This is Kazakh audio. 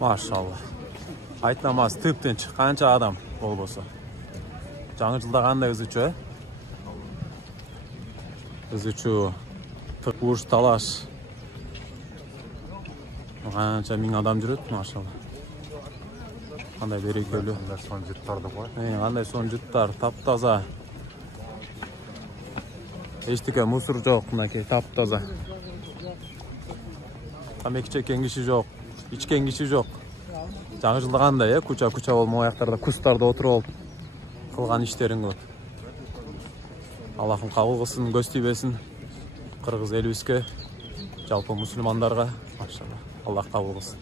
Maşallah. Ayt namazı tüpten çıkanca adam bolbosa. Жаңы жылда қандай үзүчү? Үзүчү, уруш талаш. Қанша миң адам жүрөт, машалла. Қандай берекелүү. Қандай сон жыттарды қой. Қандай сон жыттар, таптаза. Эчтеке мусор жок, мынакей таптаза. Тамеки чеккен киши жок, ичкен киши жок. Жаңы жылда кандай, куча болуп, аяктарда кустарда отуруп алып кылган иштериң көп. Аллахым кабыл кылсын, көз тийбесин. Кыргыз элибизге, жалпы мусулмандарга, машалла. Аллах кабыл кылсын.